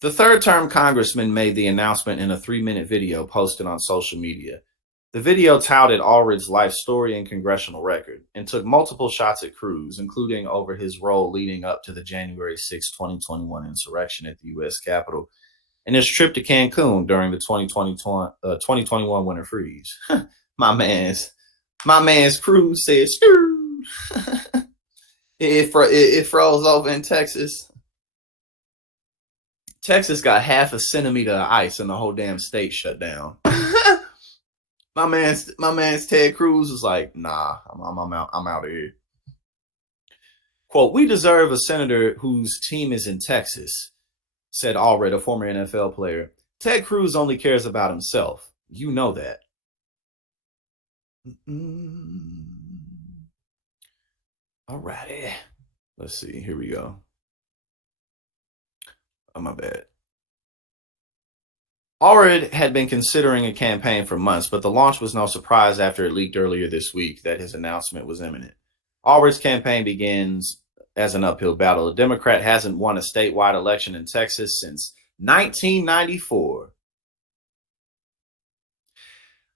The third-term congressman made the announcement in a 3-minute video posted on social media. The video touted Allred's life story and congressional record and took multiple shots at Cruz, including over his role leading up to the January 6, 2021 insurrection at the U.S. Capitol and his trip to Cancun during the 2021 winter freeze. my man's my man's Cruz says it froze over in Texas. Texas got half a centimeter of ice and the whole damn state shut down. my man's Ted Cruz was like, nah, I'm out of here. Quote, we deserve a senator whose team is in Texas, said Allred, a former NFL player. Ted Cruz only cares about himself. You know that. All righty. Let's see. Here we go. Oh, my bad. Allred had been considering a campaign for months, but the launch was no surprise after it leaked earlier this week that his announcement was imminent. Allred's campaign begins as an uphill battle. A Democrat hasn't won a statewide election in Texas since 1994.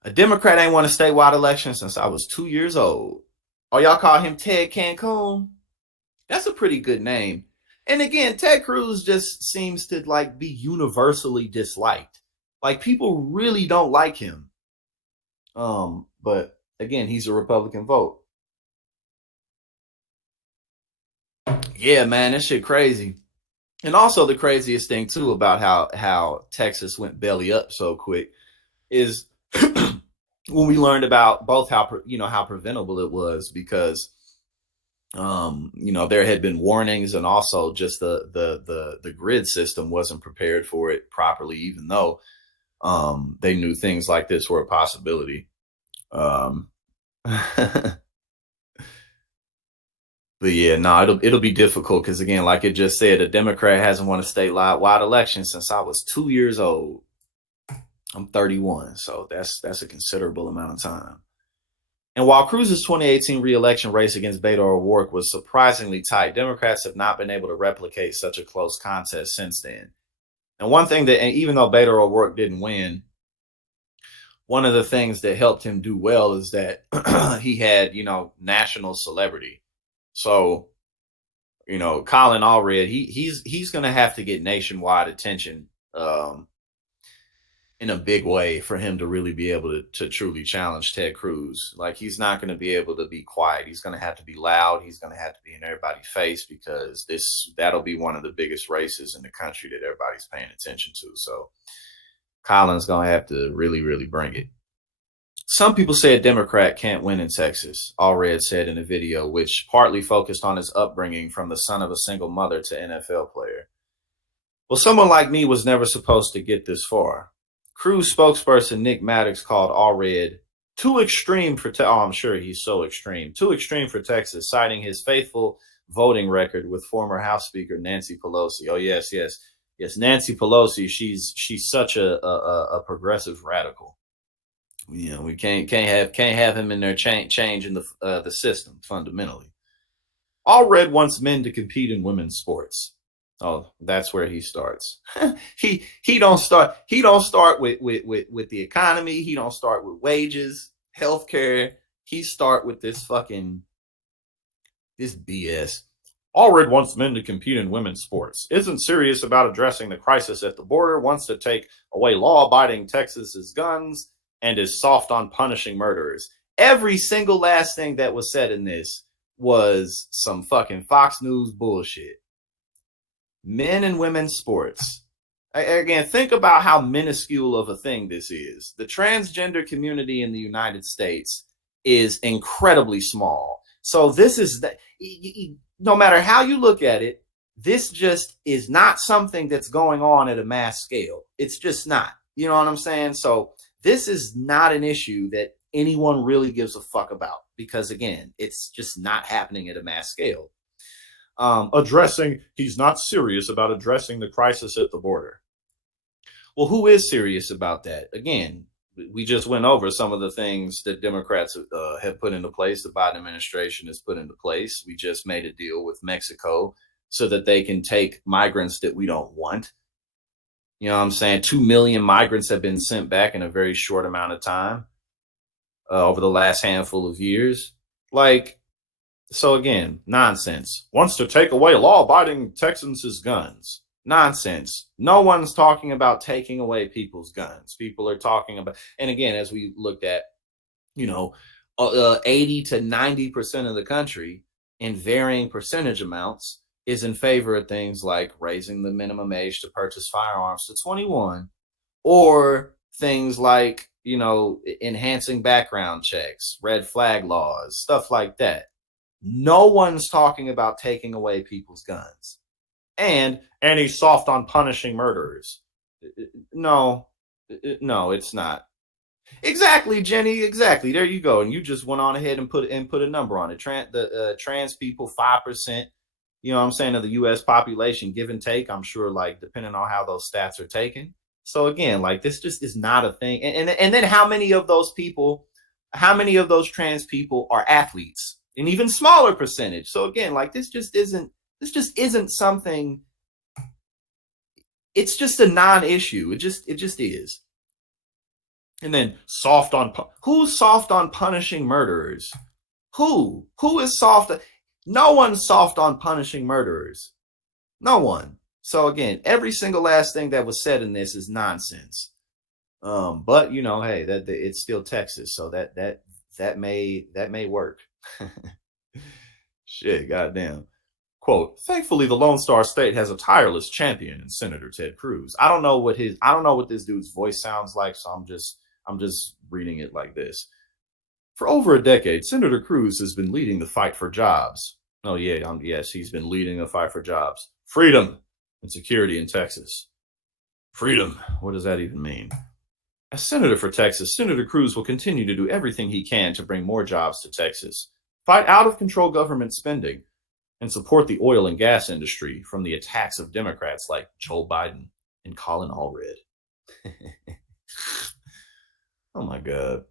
A Democrat ain't won a statewide election since I was 2 years old. Oh, y'all call him Ted Cancun? That's a pretty good name. And again, Ted Cruz just seems to like be universally disliked. Like people really don't like him. But again, he's a Republican vote. Yeah, man, that shit crazy. And also the craziest thing too about how Texas went belly up so quick is when we learned about both how preventable it was, because there had been warnings, and also just the grid system wasn't prepared for it properly, even though they knew things like this were a possibility. But yeah, no, it'll be difficult because, again, like it just said, a Democrat hasn't won a statewide election since I was 2 years old. I'm 31, so that's a considerable amount of time. And while Cruz's 2018 re-election race against Beto O'Rourke was surprisingly tight, Democrats have not been able to replicate such a close contest since then. And one thing that, and even though Beto O'Rourke didn't win, one of the things that helped him do well is that he had, national celebrity. So, Colin Allred, he's going to have to get nationwide attention in a big way for him to really be able to truly challenge Ted Cruz. Like, he's not going to be able to be quiet. He's going to have to be loud. He's going to have to be in everybody's face, because that'll be one of the biggest races in the country that everybody's paying attention to. So Colin's going to have to really, really bring it. Some people say a Democrat can't win in Texas, Allred said in a video, which partly focused on his upbringing from the son of a single mother to NFL player. Well, someone like me was never supposed to get this far. Cruz spokesperson Nick Maddox called Allred too extreme for I'm sure he's so extreme. Too extreme for Texas, citing his faithful voting record with former House Speaker Nancy Pelosi. Oh, yes, Nancy Pelosi, she's such a progressive radical. We can't have him in there changing the system fundamentally. Allred wants men to compete in women's sports. Oh, that's where he starts. he don't start with the economy. He don't start with wages, healthcare. He start with this BS. Allred wants men to compete in women's sports. Isn't serious about addressing the crisis at the border. Wants to take away law-abiding Texas's guns, and is soft on punishing murderers. Every single last thing that was said in this was some fucking Fox News bullshit. Men and women's sports. Again, think about how minuscule of a thing this is. The transgender community in the United States is incredibly small. So this is no matter how you look at it, this just is not something that's going on at a mass scale. It's just not. You know what I'm saying? So this is not an issue that anyone really gives a fuck about, because, again, it's just not happening at a mass scale. He's not serious about addressing the crisis at the border. Well, who is serious about that? Again, we just went over some of the things that Democrats have put into place, the Biden administration has put into place. We just made a deal with Mexico so that they can take migrants that we don't want. You know what I'm saying? 2 million migrants have been sent back in a very short amount of time over the last handful of years. Like, so again, nonsense. Wants to take away law abiding Texans' guns. Nonsense. No one's talking about taking away people's guns. People are talking about, and again, as we looked at, you know, 80 to 90% of the country in varying percentage amounts is in favor of things like raising the minimum age to purchase firearms to 21, or things like, enhancing background checks, red flag laws, stuff like that. No one's talking about taking away people's guns. And he's soft on punishing murderers. No, no, it's not. Exactly, Jenny. Exactly. There you go. And you just went on ahead and put a number on it. Trans people, 5%. You know what I'm saying, of the U.S. population, give and take. I'm sure, like, depending on how those stats are taken. So again, like, this just is not a thing. And then how many of those people, how many of those trans people are athletes? An even smaller percentage. So again, like, this just isn't something. It's just a non-issue. It just is. And then who's soft on punishing murderers? Who is soft? No one's soft on punishing murderers. No one. So again, every single last thing that was said in this is nonsense. But hey, that it's still Texas, so that may work. Shit, goddamn. Quote, thankfully the Lone Star State has a tireless champion in Senator Ted Cruz. I don't know what this dude's voice sounds like, so I'm just reading it like this. For over a decade, Senator Cruz has been leading the fight for jobs. Oh yeah, yes, he's been leading a fight for jobs, freedom, and security in Texas. Freedom, what does that even mean? As Senator for Texas, Senator Cruz will continue to do everything he can to bring more jobs to Texas, fight out of control government spending, and support the oil and gas industry from the attacks of Democrats like Joe Biden and Colin Allred. Oh my God.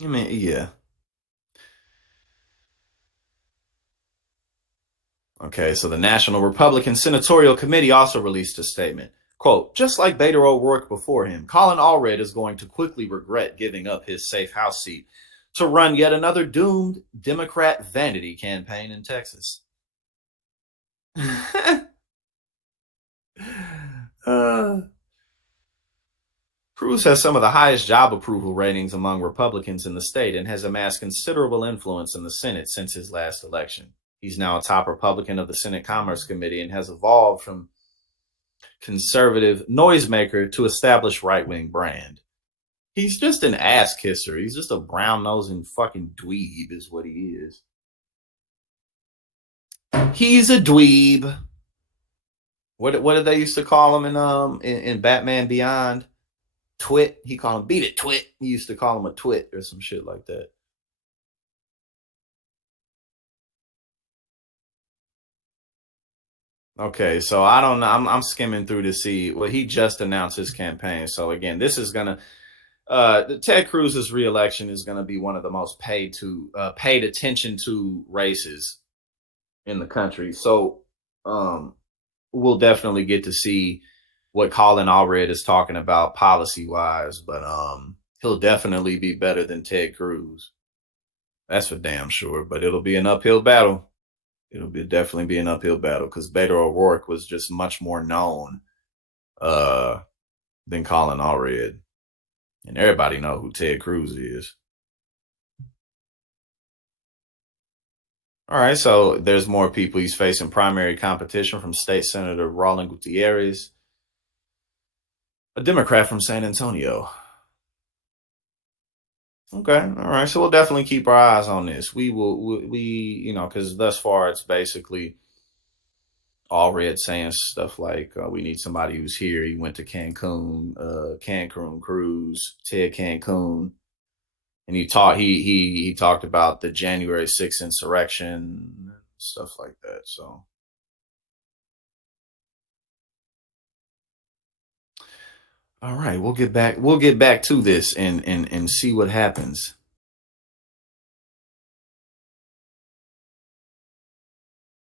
I mean, yeah. Okay, so the National Republican Senatorial Committee also released a statement. Quote, just like Beto O'Rourke before him, Colin Allred is going to quickly regret giving up his safe House seat to run yet another doomed Democrat vanity campaign in Texas. Cruz has some of the highest job approval ratings among Republicans in the state and has amassed considerable influence in the Senate since his last election. He's now a top Republican of the Senate Commerce Committee and has evolved from conservative noisemaker to established right-wing brand. He's just an ass kisser. He's just a brown-nosing fucking dweeb is what he is. He's a dweeb. What did they used to call him in Batman Beyond? Twit. He called him beat it, twit. He used to call him a twit or some shit like that. Okay, so I don't know. I'm skimming through to see. Well, he just announced his campaign. So again, this is gonna Ted Cruz's reelection is gonna be one of the most paid attention to races in the country. So we'll definitely get to see what Colin Allred is talking about policy wise, but he'll definitely be better than Ted Cruz. That's for damn sure. But it'll be an uphill battle. It'll definitely be an uphill battle because Beto O'Rourke was just much more known than Colin Allred, and everybody know who Ted Cruz is. All right, so there's more people. He's facing primary competition from State Senator Roland Gutierrez, a Democrat from San Antonio. Okay, all right. So we'll definitely keep our eyes on this. Because thus far it's basically Allred saying stuff like, "We need somebody who's here." He went to Cancun cruise, Ted Cancun, and he talked about the January 6th insurrection, stuff like that. So, all right, we'll get back to this and see what happens.